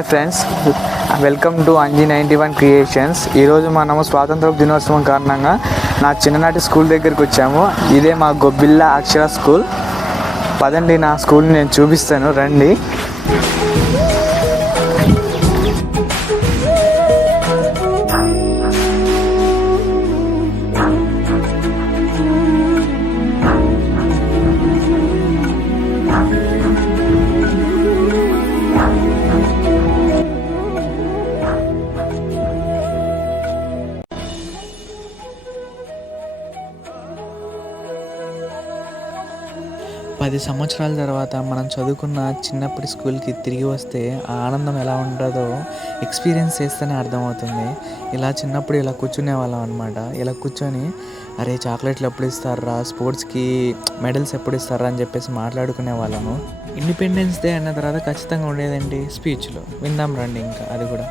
Hi friends, welcome to Anji 91 క్రియేషన్స్. ఈరోజు మనము స్వాతంత్ర దినోత్సవం కారణంగా నా చిన్ననాటి స్కూల్ దగ్గరికి వచ్చాము. ఇదే మా గొబ్బిళ్ళ అక్షర స్కూల్. పదండి, నా స్కూల్ని నేను చూపిస్తాను, రండి. పది సంవత్సరాల తర్వాత మనం చదువుకున్న చిన్నప్పటి స్కూల్కి తిరిగి వస్తే ఆ ఆనందం ఎలా ఉంటుందో ఎక్స్పీరియన్స్ చేస్తేనే అర్థమవుతుంది. ఇలా చిన్నప్పుడు ఇలా కూర్చునే వాళ్ళం అనమాట. ఇలా కూర్చొని అరే చాక్లెట్లు ఎప్పుడు ఇస్తారా, స్పోర్ట్స్కి మెడల్స్ ఎప్పుడు ఇస్తారా అని చెప్పేసి మాట్లాడుకునే వాళ్ళము. ఇండిపెండెన్స్ డే అన్న తర్వాత ఖచ్చితంగా ఉండేదండి స్పీచ్లు. విందాం రండి ఇంకా అది కూడా.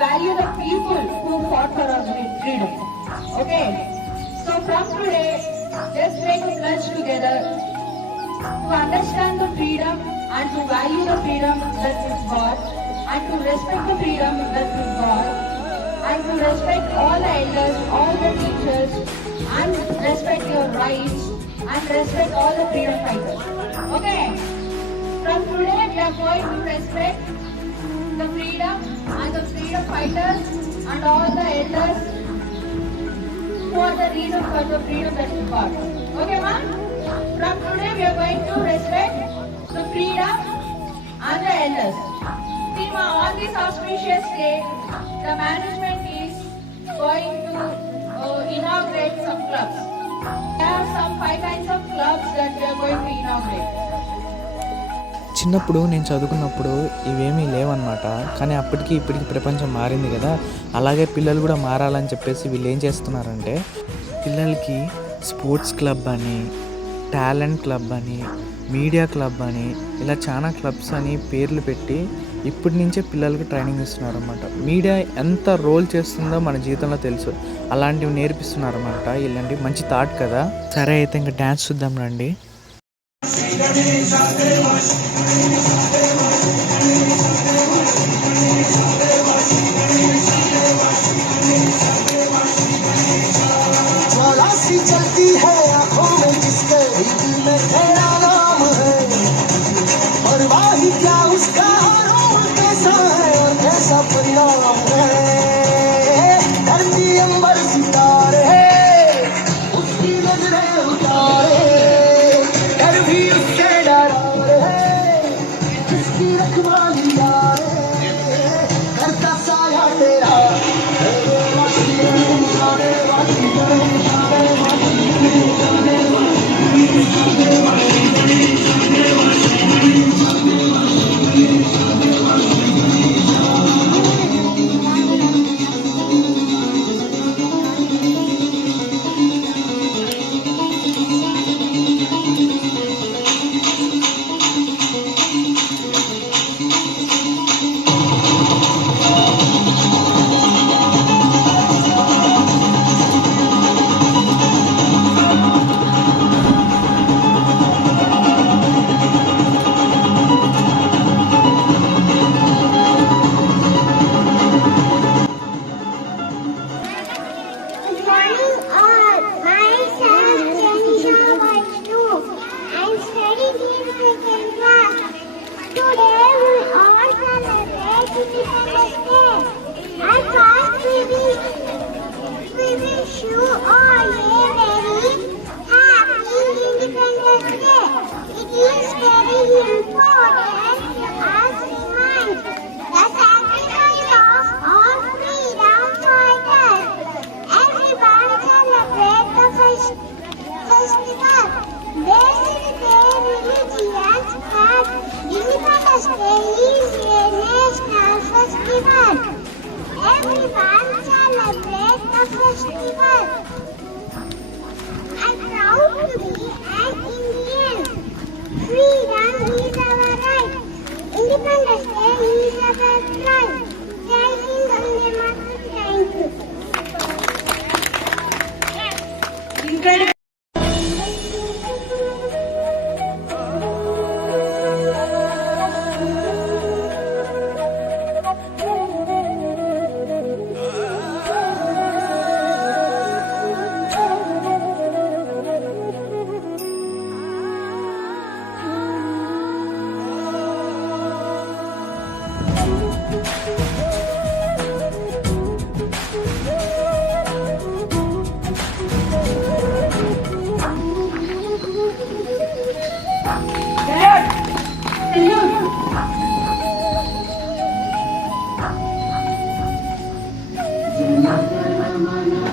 Value the people who fought for our freedom. Okay? So from today, let's make a pledge together to understand the freedom and to value the freedom that we've got, and to respect the freedom that we've got, and to respect all the elders, all the teachers, and respect your rights, and respect all the freedom fighters. Okay? From today, we are going to respect the freedom and the freedom fighters and all the elders who are the reason for the freedom that we got. Okay, ma'am? From today we are going to respect the freedom and the elders. See, ma'am, on this auspicious day, the management is going to inaugurate some clubs. There are some 5 kinds of clubs that we are going to inaugurate. చిన్నప్పుడు నేను చదువుకున్నప్పుడు ఇవేమీ లేవన్నమాట. కానీ అప్పటికి ఇప్పటికి ప్రపంచం మారింది కదా, అలాగే పిల్లలు కూడా మారాలని చెప్పేసి వీళ్ళు ఏం చేస్తున్నారంటే పిల్లలకి స్పోర్ట్స్ క్లబ్ అని, టాలెంట్ క్లబ్ అని, మీడియా క్లబ్ అని, ఇలా చాలా క్లబ్స్ అని పేర్లు పెట్టి ఇప్పటి నుంచే పిల్లలకి ట్రైనింగ్ ఇస్తున్నారు అన్నమాట. మీడియా ఎంత రోల్ చేస్తుందో మన జీవితంలో తెలుసు, అలాంటివి నేర్పిస్తున్నారు అన్నమాట. ఇలాంటి మంచి థాట్ కదా. సరే అయితే ఇంకా డ్యాన్స్ చూద్దాం రండి. चलती है आंखों में जिसके दिल में तेरा नाम है, और वाही क्या उसका रोल कैसा है और कैसा परिणाम है। धरती अंबर सितारे उसकी नजरें उतारे, डर भी उससे डरा है जिसकी रखवाली यारे, करता साया तेरा Everyone celebrate the festival. I'm proud to be an Indian. Freedom is our right. Independence Day is our right. Jai Hind, Vande Mataram. Thank you.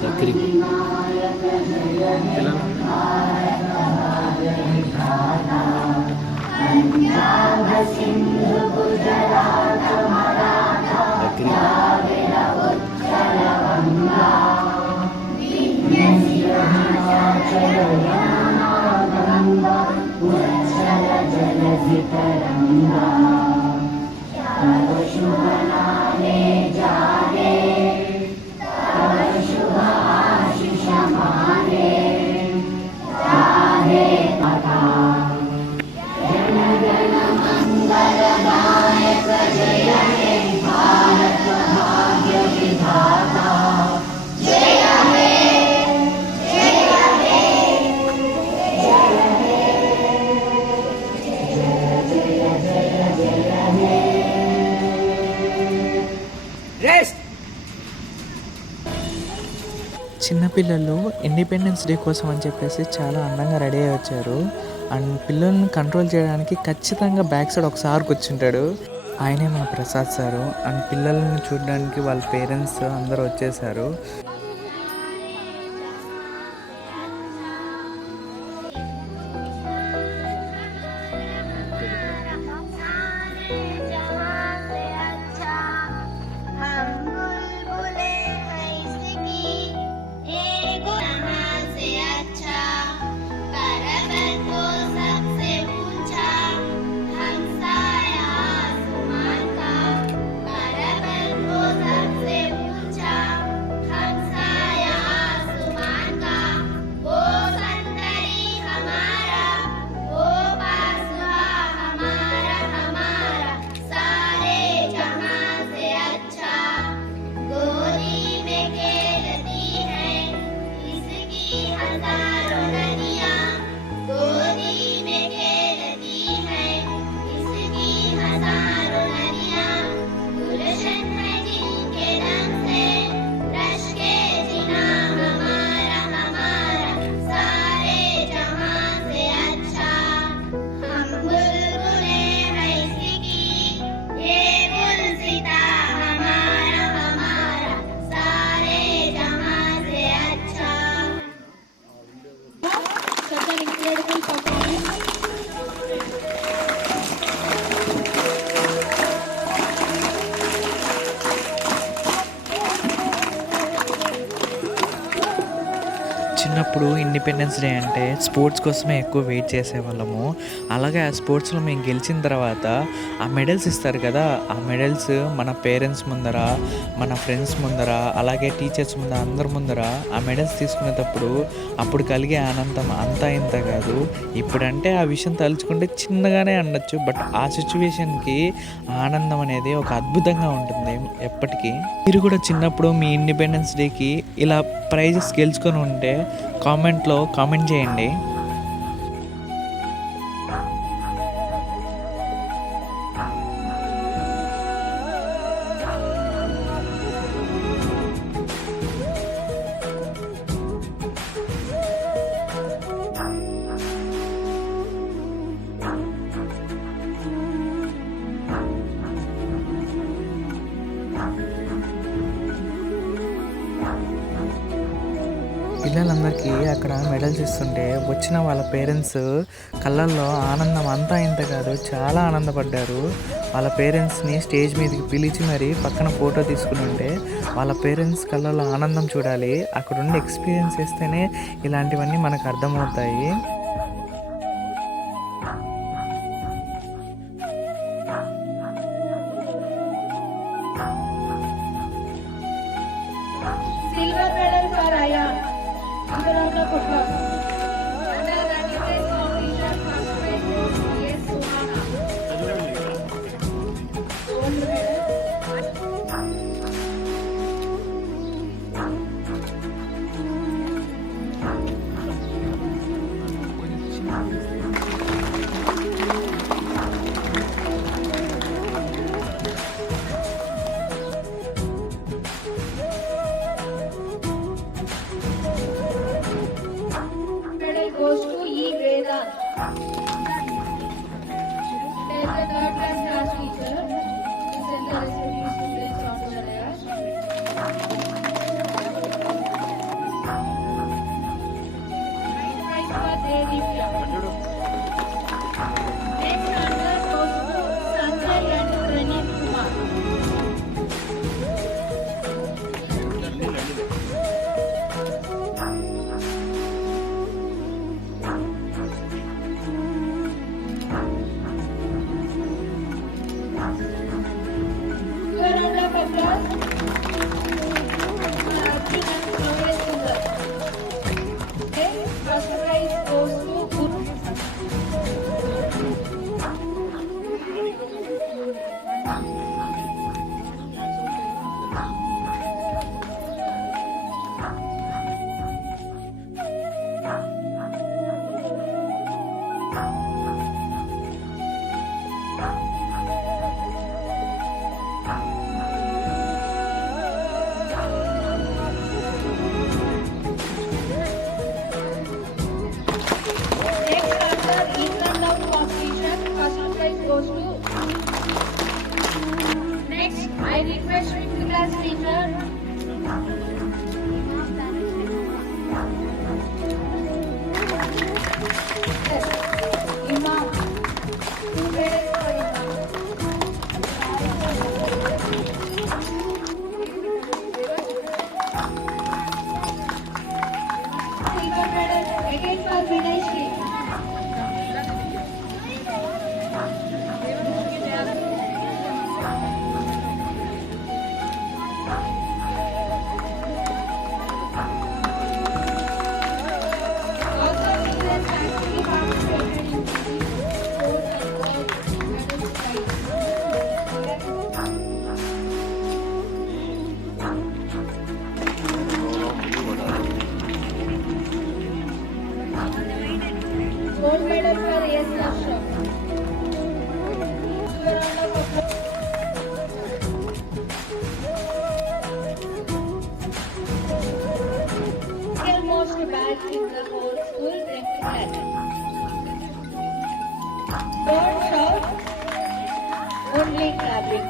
దగ్గరికి చిన్నపిల్లలు ఇండిపెండెన్స్ డే కోసం అని చెప్పేసి చాలా అందంగా రెడీ అయ్యి వచ్చారు. అండ్ పిల్లల్ని కంట్రోల్ చేయడానికి ఖచ్చితంగా బ్యాక్ సైడ్ ఒకసారి కూర్చుంటాడు. ఆయనే మా ప్రసాద్ సారు. అండ్ పిల్లల్ని చూడడానికి వాళ్ళ పేరెంట్స్ అందరూ వచ్చేసారు. చిన్నప్పుడు ఇండిపెండెన్స్ డే అంటే స్పోర్ట్స్ కోసమే ఎక్కువ వెయిట్ చేసేవాళ్ళము. అలాగే ఆ స్పోర్ట్స్లో మేము గెలిచిన తర్వాత ఆ మెడల్స్ ఇస్తారు కదా, ఆ మెడల్స్ మన పేరెంట్స్ ముందర, మన ఫ్రెండ్స్ ముందర, అలాగే టీచర్స్ ముందర, అందరి ముందర ఆ మెడల్స్ తీసుకునేటప్పుడు అప్పుడు కలిగే ఆనందం అంతా ఇంత కాదు. ఇప్పుడంటే ఆ విషయం తలుచుకుంటే చిన్నగానే అనొచ్చు, బట్ ఆ సిచ్యువేషన్కి ఆనందం అనేది ఒక అద్భుతంగా ఉంటుంది ఎప్పటికీ. మీరు కూడా చిన్నప్పుడు మీ ఇండిపెండెన్స్ డేకి ఇలా ప్రైజెస్ గెలుచుకొని ఉంటే కామెంట్లో కామెంట్ చేయండి. పిల్లలందరికీ అక్కడ మెడల్స్ ఇస్తుంటే వచ్చిన వాళ్ళ పేరెంట్స్ కళ్ళల్లో ఆనందం అంతా ఇంత కాదు, చాలా ఆనందపడ్డారు. వాళ్ళ పేరెంట్స్ని స్టేజ్ మీదకి పిలిచి మరీ పక్కన ఫోటో తీసుకుని ఉంటే వాళ్ళ పేరెంట్స్ కళ్ళల్లో ఆనందం చూడాలి. అక్కడ ఉండి ఎక్స్పీరియన్స్ చేస్తేనే ఇలాంటివన్నీ మనకు అర్థమవుతాయి. Silver medal for Ayan. Either of the football. Under the details competition, first prize goes to S. Sumana. Gold medal. applause for Arjun and Gloria Sundar. Okay, first prize goes to Guru. Next, after Ethan Love competition, first prize goes to. Next, I request fifth class teacher. Yes, Imam. Two prayers for Imam. Silver medal again for Vinay Shri. Also, he has actively participated in sports and medals gold medal for S. Ashraf. Give a round of applause. Most badge in the whole school, Renki Class. Don't shout, only clapping.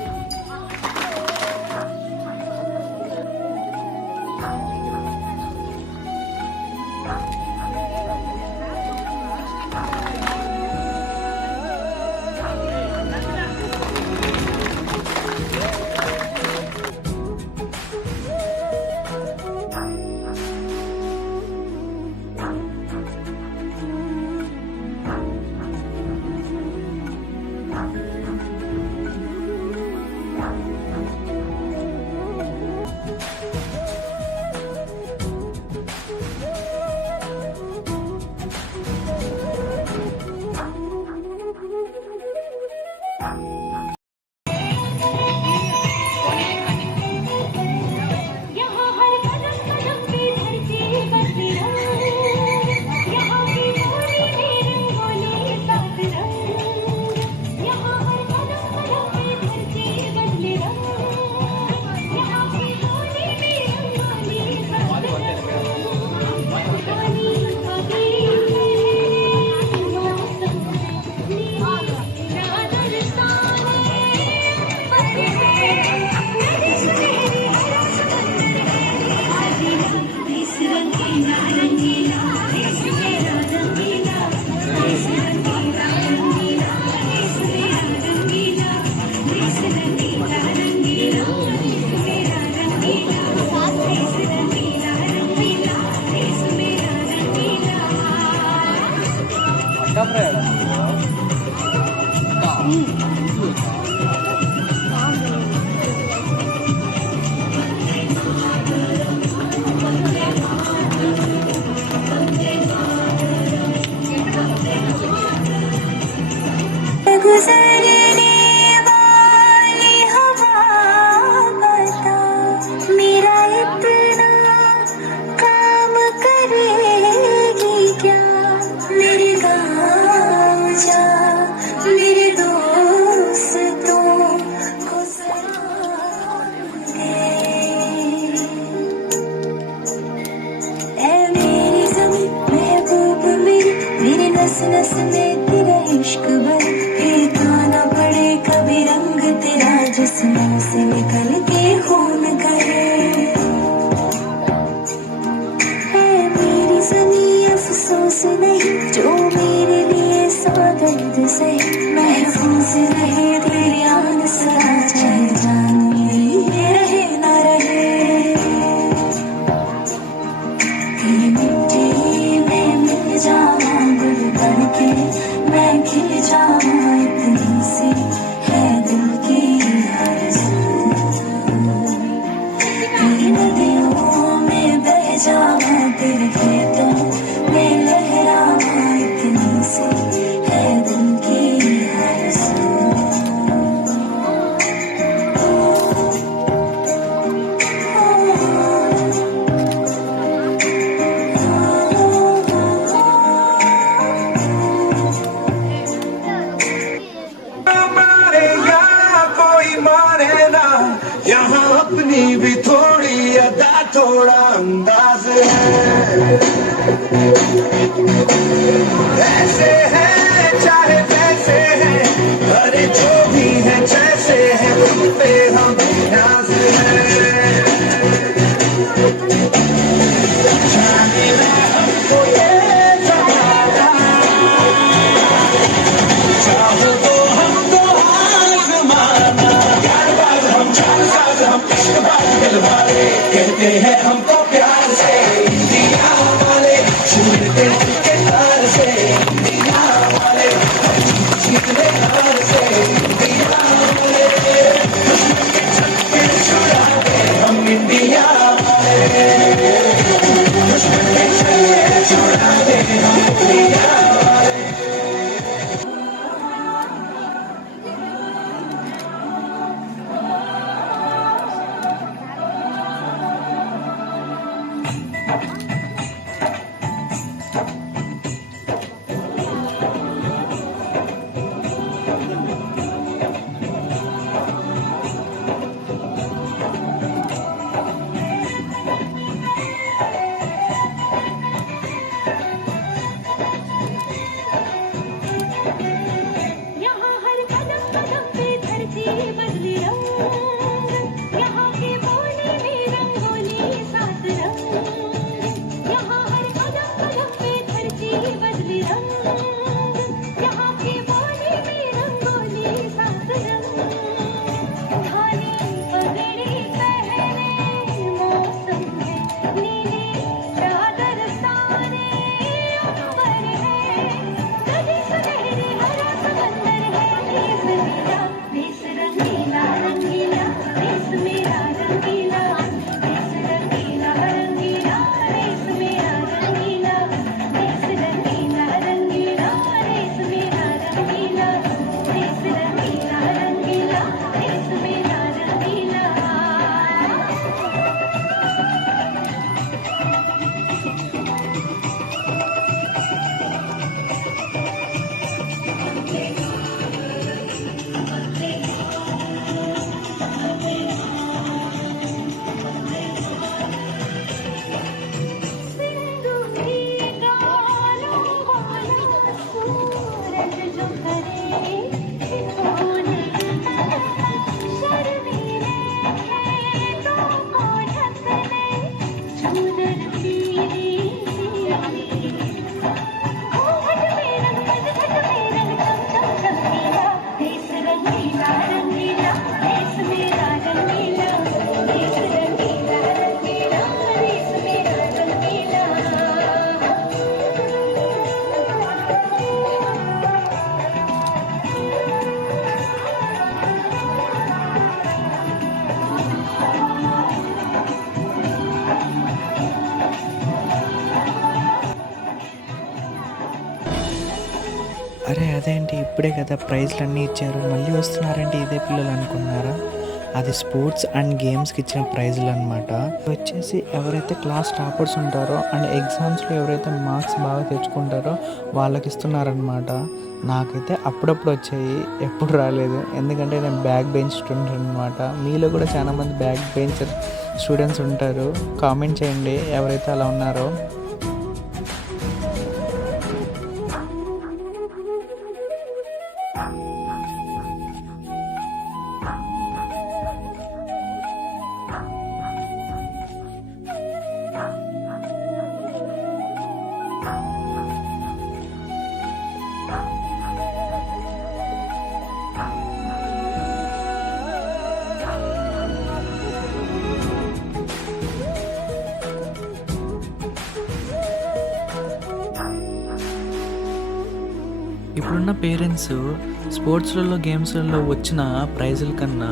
यहाँ हर कदम कदम पे धरती बदली रंग, यहाँ की डोरी में रंगोली सात रंग। यहाँ हर कदम कदम पे धरती बदली रंग, यहाँ की डोरी में रंगोली सात रंग। पानी कभी मौसम चादर सारे पत्ते इस रंगीला रंगीला इस मेरा रंगीला इस रंगीला रंगीला इस मेरा रंगीला इस रंगीला रंगीला मेरा रंगीला इस रंगीला रंगीला इस मेरा रंगीला। गुजरने वाली हवा बता मेरा इतना काम करेगी क्या। मेरे गाँव जा मेरे दोस्तों को सलाम दे। ऐ मेरी ज़मीं महबूब मेरी नस नस में तेरा इश्क भर, एक गाना अपनी भी थोड़ी अदा थोड़ा अंदाज है, ऐसे है चाहे जैसे है, अरे जो भी है जैसे है उन पे हम नाज है। जाने ना हमको ये जमाना, चाहो तो हमको आजमाना, यार बाज हम चार साज हम इश्क बाज दिल वाले, कहते हैं हमको प्यार से इंडिया वाले, छूटते के तार से इंडिया वाले, जीतने हार से इंडिया वाले, दुश्मन के छक्के छुड़ाते हम इंडिया वाले, दुश्मन के छक्के छुड़ाते हम इंडिया वाले। यहाँ हर कदम कदम पे धरती बदली रंग, यहाँ के बोली में रंगोली सात रंग, यहाँ हर कदम कदम पे धरती बदली रंग, यहाँ के बोली में रंगोली सात रंग, धानी पगड़ी पहने मौसम है, नीली चादर सारे अंबर है, नदी सुनहरी हरा समंदर है, देश रंगीला रंगीला, देश मेरा रंगीला, देश रंगीला रंगीला, देश मेरा रंगीला, देश रंगीला रंगीला, देश मेरा रंगीला, देश रंगीला रंगीला, देश मेरा रंगीला। सिंदूरी गालों वाला सूरज जो करे ठिठोले, शर्मीले खेतों को ढकने चूदर पीली पीली, घूंघट में रंग घट में रंग चम चम चमकीला, देश रंगीला रंगीला, देश मेरा रंगीला, देश रंगीला रंगीला, देश मेरा रंगीला। అరే అదేంటి ఇప్పుడే కదా ప్రైజ్లు అన్నీ ఇచ్చారు, మళ్ళీ వస్తున్నారంటే ఇదే పిల్లలు అనుకున్నారా? అది స్పోర్ట్స్ అండ్ గేమ్స్కి ఇచ్చిన ప్రైజ్లు అనమాట. వచ్చేసి ఎవరైతే క్లాస్ టాపర్స్ ఉంటారో అండ్ ఎగ్జామ్స్లో ఎవరైతే మార్క్స్ బాగా తెచ్చుకుంటారో వాళ్ళకి ఇస్తున్నారనమాట. నాకైతే అప్పుడప్పుడు వచ్చాయి, ఎప్పుడు రాలేదు, ఎందుకంటే నేను బ్యాక్ బెంచ్ స్టూడెంట్ అనమాట. మీలో కూడా చాలామంది బ్యాక్ బెంచ్ స్టూడెంట్స్ ఉంటారు, కామెంట్ చేయండి ఎవరైతే అలా ఉన్నారో. ఇప్పుడున్న పేరెంట్స్ స్పోర్ట్స్లలో గేమ్స్లలో వచ్చిన ప్రైజుల కన్నా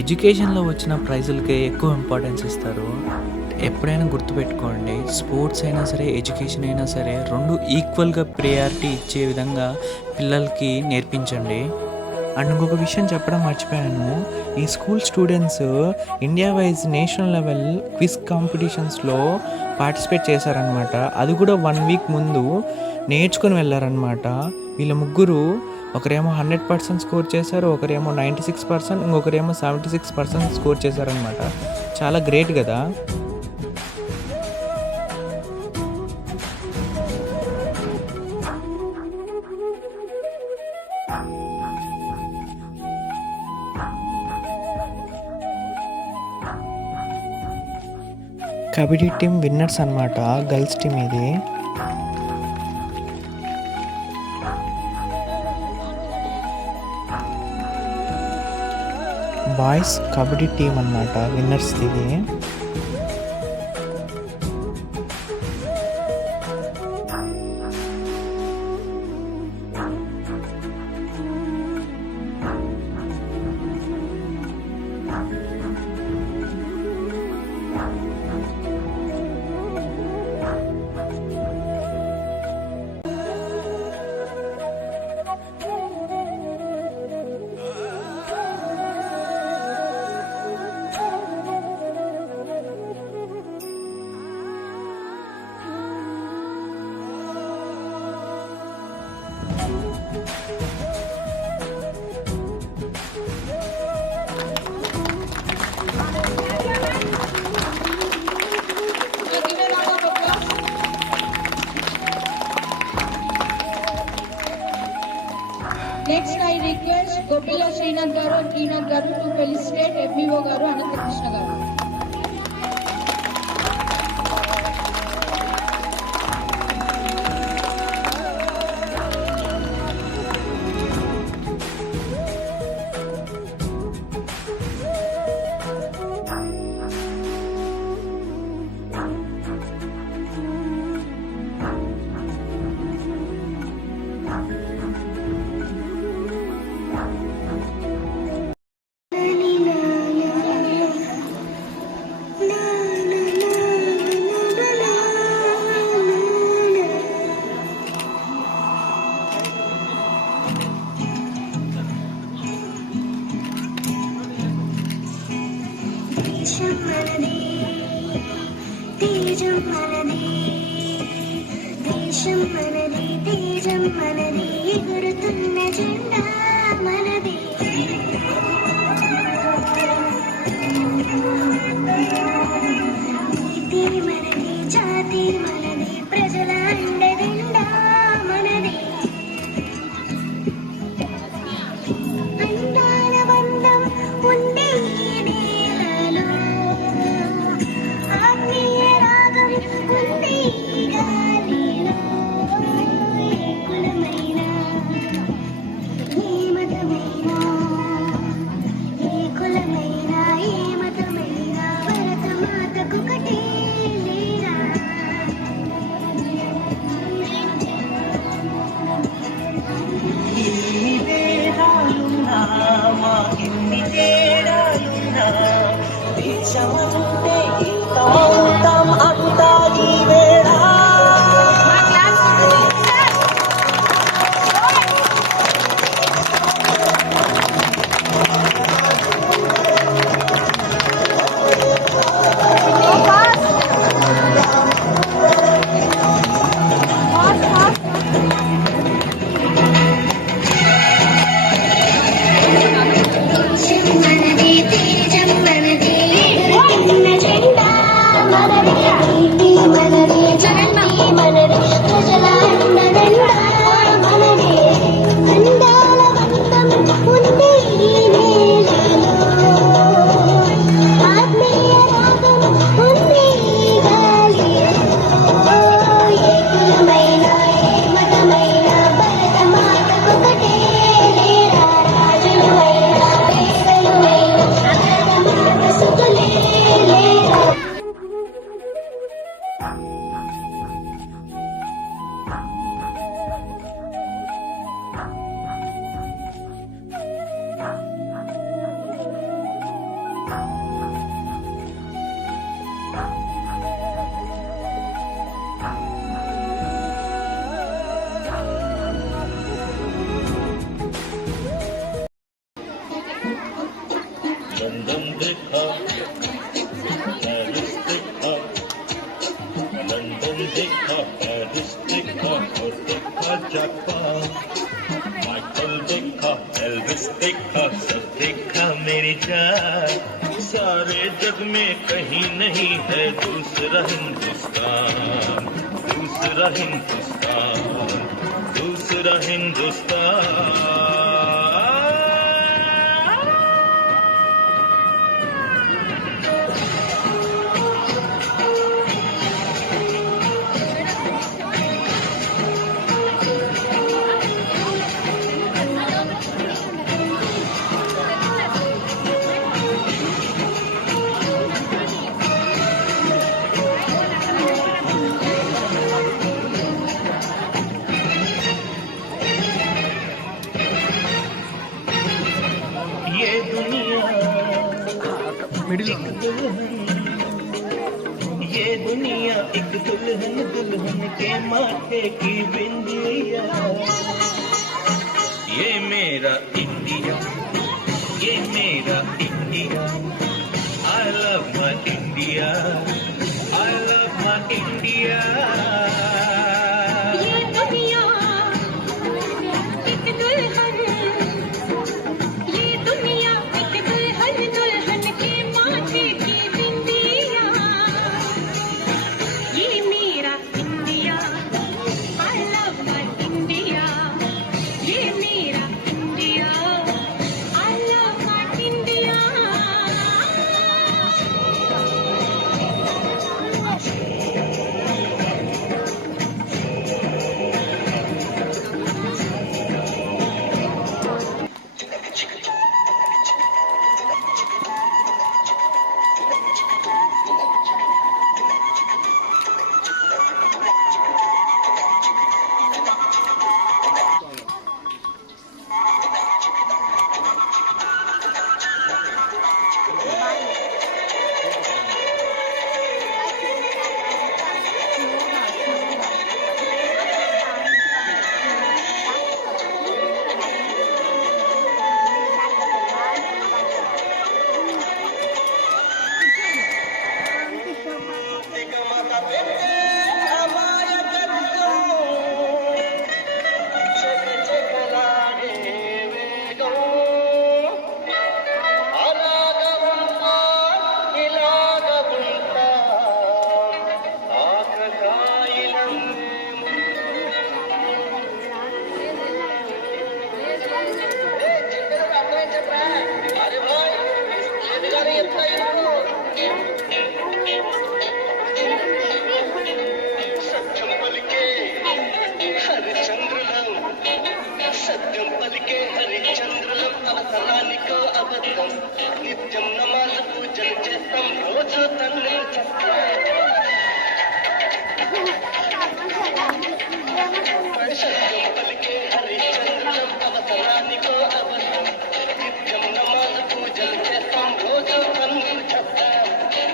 ఎడ్యుకేషన్లో వచ్చిన ప్రైజులకే ఎక్కువ ఇంపార్టెన్స్ ఇస్తారు. ఎప్పుడైనా గుర్తుపెట్టుకోండి, స్పోర్ట్స్ అయినా సరే ఎడ్యుకేషన్ అయినా సరే రెండు ఈక్వల్గా ప్రియారిటీ ఇచ్చే విధంగా పిల్లలకి నేర్పించండి. అండ్ ఇంకొక విషయం చెప్పడం మర్చిపోయాను, ఈ school students India wise national level quiz కాంపిటీషన్స్లో పార్టిసిపేట్ చేశారనమాట. అది కూడా 1 వీక్ ముందు నేర్చుకొని వెళ్ళారనమాట. వీళ్ళ ముగ్గురు ఒకరేమో 100% స్కోర్ చేశారు, ఒకరేమో 96%, ఇంకొకరేమో 76% స్కోర్ చేశారనమాట. చాలా గ్రేట్ కదా. కబడ్డీ టీం విన్నర్స్ అనమాట, గర్ల్స్ టీం ఇది. బాయ్స్ కబడ్డీ టీం అనమాట విన్నర్స్ ఇది. Next, I request Gopila Srinath garu and Srinath garu to felicitate FBO garu Ananta Krishna garu. దేశం మనది, తేజం మనది, ఎగురుతున్న జెండా మనది. నీతి మనది, జాతి మనది, ప్రజల అండదండా మనది. అందాల బంధం ఉండే ఈ నేలలో, ఆత్మీయ రాగం ఉంది ఈ గాలిలో. ఏ కులమైనా, ఏ మతమైనా, ఏ కులమైనా, ఏ మతమైనా, భరతమాతకొకటే లేరా. ఎన్ని భేదాలున్నా మాకెన్ని తేడాలున్నా దేశమంటే ఏకమౌతాం అంతా ఈ వేళ. దేశం మనది, తేజం మనది, ఎగురుతున్న జెండా మనది. నీతి మనది, జాతి మనది, ప్రజల అండదండా మనది. అందాల బంధం ఉంది ఈ నేలలో, ఆత్మీయ రాగం ఉంది ఈ గాలిలో. ఏ కులమైనా, ఏ మతమైనా, భరతమాతకొకటే లేరా. రాజులైనా, పేదలైనా, భరతమాత సుతులే లేరా. London देखा, Paris देखा, London देखा, Paris देखा और देखा जापान. Michael सब देखा मेरी जान, सारे जग में कहीं नहीं है दूसरा हिंदुस्तान, दूसरा हिंदुस्तान, दूसरा हिंदुस्तान। ये दुनिया ये दुनिया एक दुल्हन, दुल्हन के माथे की बिंदिया। ये मेरा इंडिया, ये मेरा India. I love my India, I love my India। ये दुनिया एक दुल्हन, ये दुनिया एक दुल्हन, दुल्हन के माथे की बिंदिया। ये मेरा India, I love my India। ये मेरा India, I love my India। సత్యం పలికే హరిచంద్రులం అవసరానికో అబద్ధం నిత్యం నమాజు పూజలు చేస్తాం రోజు తల్లి సత్యం పలికే హరిచంద్రులం అవసరానికో అబద్ధం నిత్యం నమాజు పూజలు చేస్తాం రోజు తల్లి చెప్తాం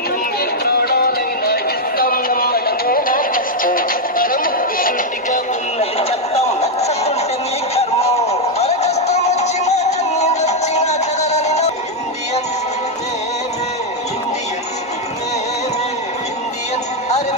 నమ్మే ప్రాణాలైనా ఇస్తాం నమ్మడమే నా కష్టం పరముక్తి సృష్టిగా ఉన్నది చెప్తాం నచ్చకుంటే నీ కర్మం మరకష్టం వచ్చినా కన్నీ వచ్చినా కదలని ఇండియన్స్ ఇండియన్స్ ఇండియన్స్ అరే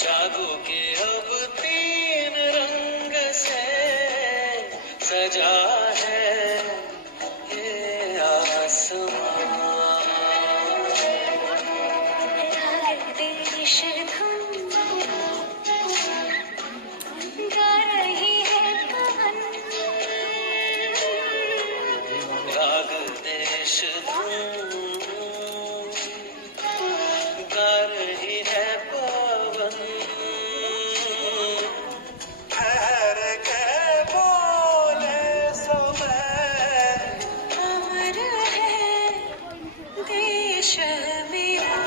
जागोगे अब तीन रंग से सजा है ये आसमां। देश धुन गा रही है पवन, राग देश धूम गा रही है पवन। ठहर के बोले समय अमर है देश मेरा।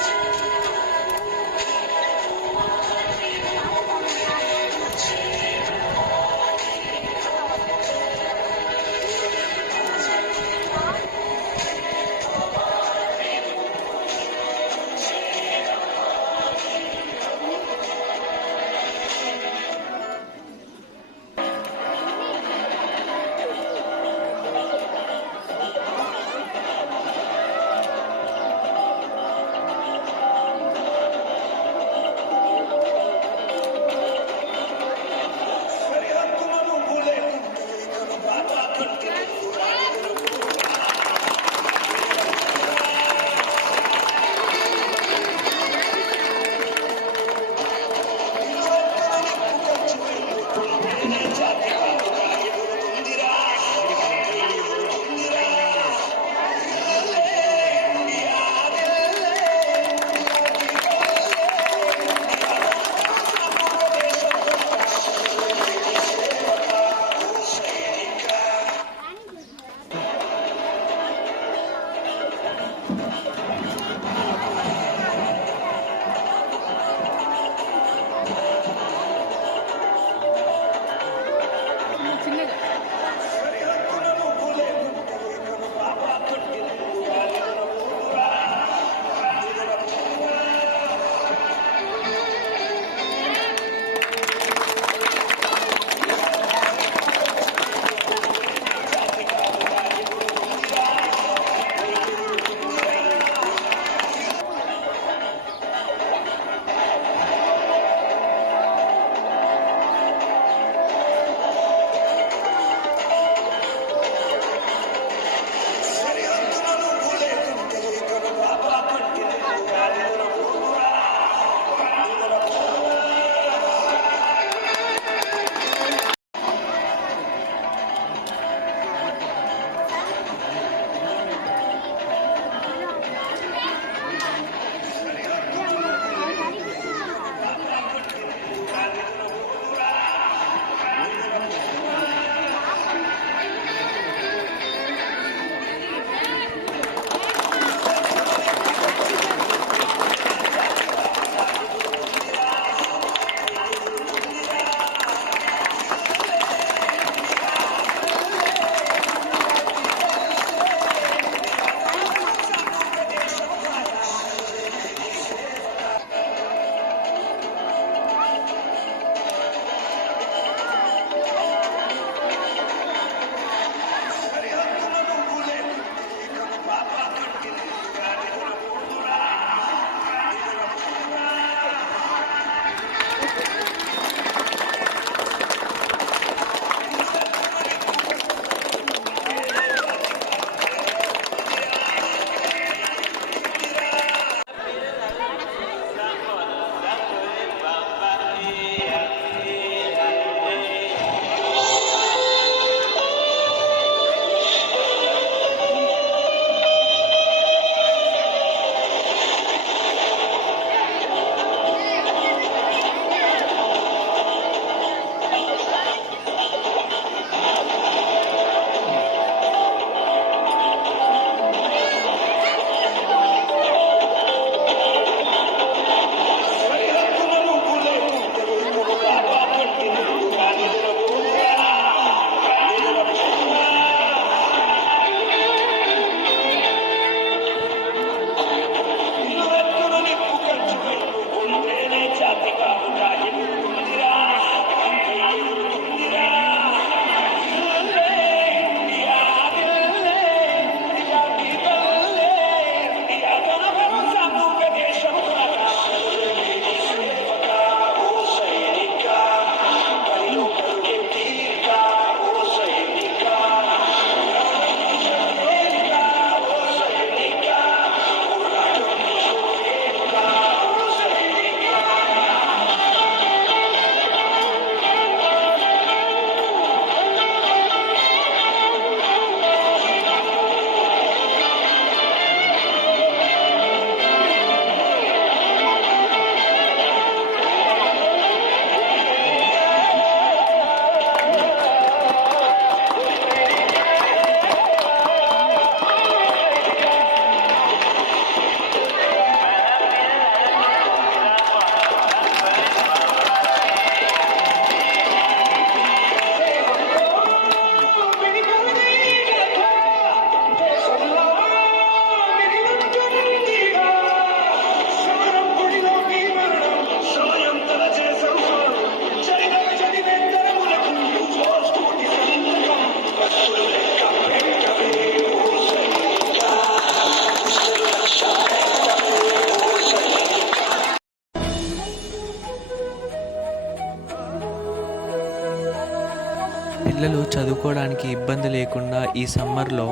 పిల్లలు చదువుకోవడానికి ఇబ్బంది లేకుండా ఈ సమ్మర్లో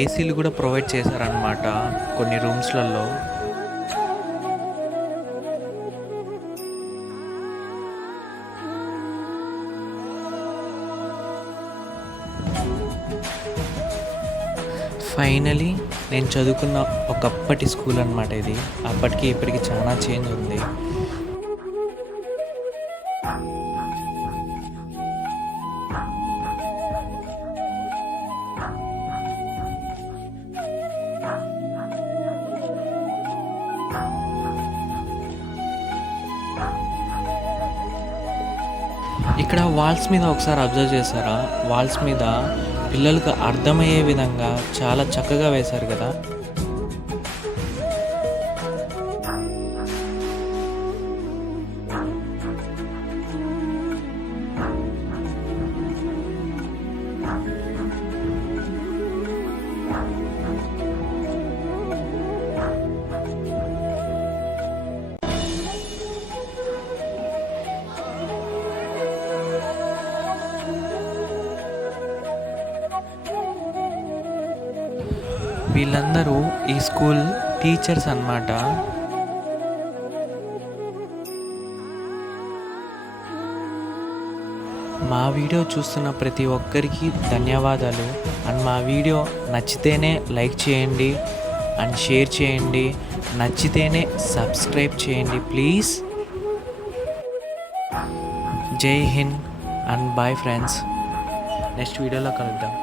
ఏసీలు కూడా ప్రొవైడ్ చేశారనమాట కొన్ని రూమ్స్లలో. ఫైనలీ నేను చదువుకున్న ఒకప్పటి స్కూల్ అనమాట ఇది. అప్పటికి ఇప్పటికి చాలా చేంజ్ ఉంది. ఇక్కడ వాల్స్ మీద ఒకసారి అబ్జర్వ్ చేశారా? వాల్స్ మీద పిల్లలకు అర్థమయ్యే విధంగా చాలా చక్కగా వేశారు కదా. వీళ్ళందరూ ఈ స్కూల్ టీచర్స్ అన్నమాట. మా వీడియో చూస్తున్న ప్రతి ఒక్కరికి ధన్యవాదాలు. అండ్ మా వీడియో నచ్చితేనే లైక్ చేయండి అండ్ షేర్ చేయండి. నచ్చితేనే సబ్స్క్రైబ్ చేయండి please. Jai Hind and bye friends. Next వీడియోలో కలుద్దాం.